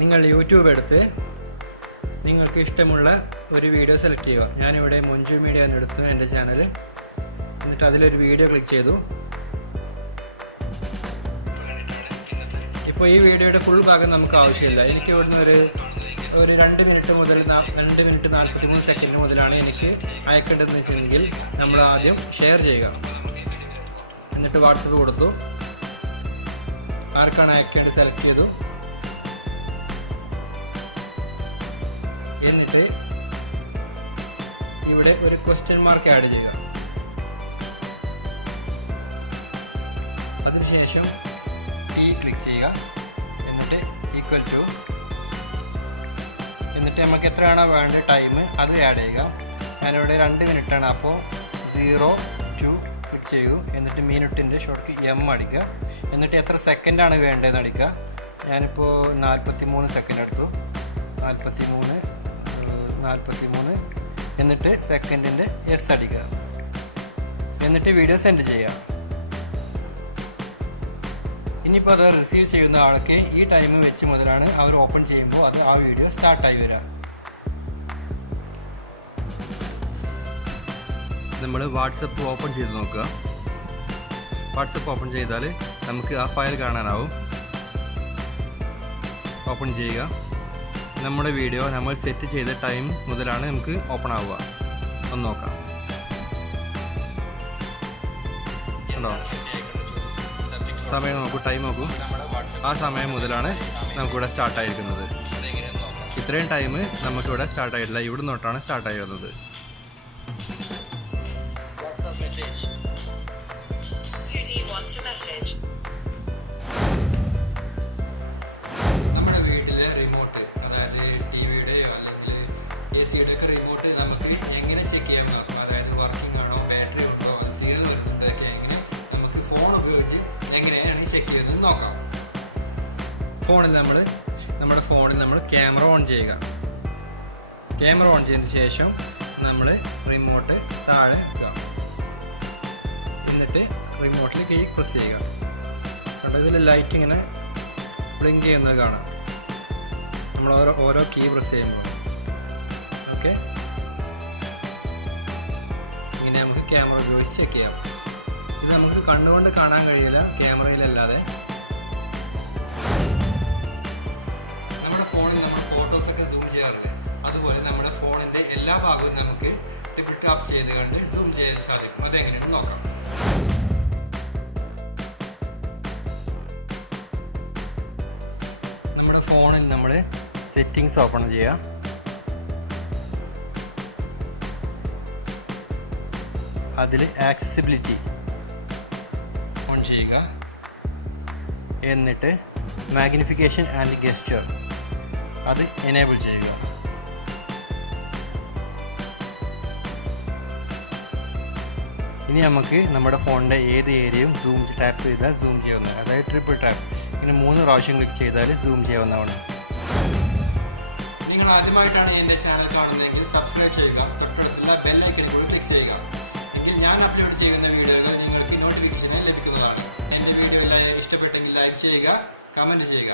നിങ്ങൾ യൂട്യൂബ് എടുത്ത് നിങ്ങൾക്ക് ഇഷ്ടമുള്ള ഒരു വീഡിയോ സെലക്ട് ചെയ്യുക. ഞാനിവിടെ മൊഞ്ചു മീഡിയ എന്നെടുത്ത് എൻ്റെ ചാനൽ, എന്നിട്ട് അതിലൊരു വീഡിയോ ക്ലിക്ക് ചെയ്തു. ഇപ്പോൾ ഈ വീഡിയോയുടെ ഫുൾ ഭാഗം നമുക്ക് ആവശ്യമില്ല. എനിക്ക് ഇവിടുന്ന് ഒരു 2 മിനിറ്റ് മുതൽ 2 മിനിറ്റ് 43 സെക്കൻഡ് മുതലാണ് എനിക്ക് അയക്കേണ്ടതെന്ന് വെച്ചെങ്കിൽ നമ്മൾ ആദ്യം ഷെയർ ചെയ്യുക. എന്നിട്ട് വാട്സപ്പ് കൊടുത്തു, ആർക്കാണ് അയക്കേണ്ടത് സെലക്ട് ചെയ്തു. എന്നിട്ട് ഇവിടെ ഒരു ക്വസ്റ്റ്യൻ മാർക്ക് ആഡ് ചെയ്യുക. അതിനുശേഷം ടി ക്ലിക്ക് ചെയ്യുക. എന്നിട്ട് ഈക്വൽ ടു, എന്നിട്ട് നമുക്ക് എത്രയാണോ വേണ്ട ടൈം അത് ആഡ് ചെയ്യുക. ഞാനിവിടെ 2 മിനിറ്റാണ്, അപ്പോൾ 0:2 ക്ലിക്ക് ചെയ്യൂ. എന്നിട്ട് മിനിറ്റിൻ്റെ ഷോർട്ട് എം അടിക്കുക. എന്നിട്ട് എത്ര സെക്കൻഡാണ് വേണ്ടതെന്ന് അടിക്കുക. ഞാനിപ്പോൾ 43 സെക്കൻഡ് എടുത്തു. 43. എന്നിട്ട് സെക്കൻഡിൻ്റെ എസ് അടിക്കുക. എന്നിട്ട് വീഡിയോ സെൻഡ് ചെയ്യുക. ഇനിയിപ്പോൾ അത് റിസീവ് ചെയ്യുന്ന ആൾക്ക് ഈ ടൈം വെച്ച് മുതലാണ് അവർ ഓപ്പൺ ചെയ്യുമ്പോൾ അത് ആ വീഡിയോ സ്റ്റാർട്ടായി വരിക. നമ്മൾ വാട്സപ്പ് ഓപ്പൺ ചെയ്ത് നോക്കുക. വാട്സപ്പ് ഓപ്പൺ ചെയ്താൽ നമുക്ക് ആ ഫയൽ കാണാനാവും. ഓപ്പൺ ചെയ്യുക. നമ്മുടെ വീഡിയോ നമ്മൾ സെറ്റ് ചെയ്ത ടൈം മുതലാണ് നമുക്ക് ഓപ്പൺ ആവുക. ഒന്ന് നോക്കാം. ഉണ്ടോ? സമയം നോക്കൂ, ടൈം നോക്കൂ. ആ സമയം മുതലാണ് നമുക്കിവിടെ സ്റ്റാർട്ടായിരിക്കുന്നത്. ഇത്രയും ടൈം നമുക്കിവിടെ സ്റ്റാർട്ടായിട്ടില്ല, ഇവിടെ തൊട്ടാണ് സ്റ്റാർട്ടായി വന്നത്. നമ്മുടെ വീട്ടിലെ റിമോട്ട്, അതായത് ടിവിയുടെയോ അല്ലെങ്കിൽ എ സിയുടെ ഒക്കെ റിമോട്ട് നമുക്ക് എങ്ങനെ ചെക്ക് ചെയ്യാൻ നോക്കാം. അതായത് വർക്കിംഗ് ആണോ, ബാറ്ററി ഉണ്ടോ, സിഗ്നൽ വരുന്നതൊക്കെ എങ്ങനെ നമുക്ക് ഫോൺ ഉപയോഗിച്ച് എങ്ങനെയാണ് ചെക്ക് ചെയ്തത് നോക്കാം. നമ്മുടെ ഫോണിൽ നമ്മൾ ക്യാമറ ഓൺ ചെയ്യുക. ക്യാമറ ഓൺ ചെയ്തതിന് ശേഷം നമ്മൾ റിമോട്ട് താഴെ വെക്കുക. എന്നിട്ട് റിമോട്ടിൽ കീ പ്രസ് ചെയ്യുക. കണ്ടോ, ഇതിൽ ലൈറ്റ് ഇങ്ങനെ ബ്ലിങ്ക് ചെയ്യുന്നത് കാണാം നമ്മൾ ഓരോ കീ പ്രസ് ചെയ്യുമ്പോൾ. ഓക്കെ, ഇങ്ങനെ നമുക്ക് ക്യാമറ ഉപയോഗിച്ച് ചെക്ക് ചെയ്യാം. ഇത് നമുക്ക് കണ്ണുകൊണ്ട് കാണാൻ കഴിയില്ല ക്യാമറയിലല്ലാതെ. നമ്മുടെ ഫോണിൽ നമ്മൾ ഫോട്ടോസൊക്കെ സൂം ചെയ്യാറില്ല, അതുപോലെ നമ്മുടെ ഫോണിൻ്റെ എല്ലാ ഭാഗവും നമുക്ക് ടിപ്പ് ടാപ്പ് ചെയ്ത് കണ്ട് സൂം ചെയ്യാൻ സാധിക്കും. അതെങ്ങനെയാണ് നോക്കാം. നമ്മുടെ ഫോണിൽ നമ്മൾ സെറ്റിങ്സ് ഓപ്പൺ ചെയ്യുക. അതിൽ ആക്സസിബിലിറ്റി ഓൺ ചെയ്യുക. എന്നിട്ട് മാഗ്നിഫിക്കേഷൻ ആൻഡ് ഗെസ്റ്റർ അത് എനേബിൾ ചെയ്യുക. ഇനി നമുക്ക് നമ്മുടെ ഫോണിൻ്റെ ഏത് ഏരിയയും സൂം ടാപ്പ് ചെയ്താൽ സൂം ചെയ്യാവുന്നതാണ്. അതായത് ട്രിപ്പിൾ ടാപ്പ്, ഇങ്ങനെ 3 പ്രാവശ്യം ക്ലിക്ക് ചെയ്താൽ സൂം ചെയ്യാവുന്നതാണ്. നിങ്ങൾ ആദ്യമായിട്ടാണ് എൻ്റെ ചാനൽ കാണുന്നതെങ്കിൽ സബ്സ്ക്രൈബ് ചെയ്യുക. തൊട്ടടുത്തുള്ള ബെൽ ഐക്കൺ കൂടി ക്ലിക്ക് ചെയ്യുക. എങ്കിൽ ഞാൻ അപ്ലോഡ് ചെയ്യുന്ന വീഡിയോകൾ നിങ്ങൾക്ക് നോട്ടിഫിക്കേഷനായി ലഭിക്കുന്നതാണ്. എൻ്റെ വീഡിയോ എല്ലാവരും ഇഷ്ടപ്പെട്ടെങ്കിൽ ലൈക്ക് ചെയ്യുക, കമൻറ്റ് ചെയ്യുക.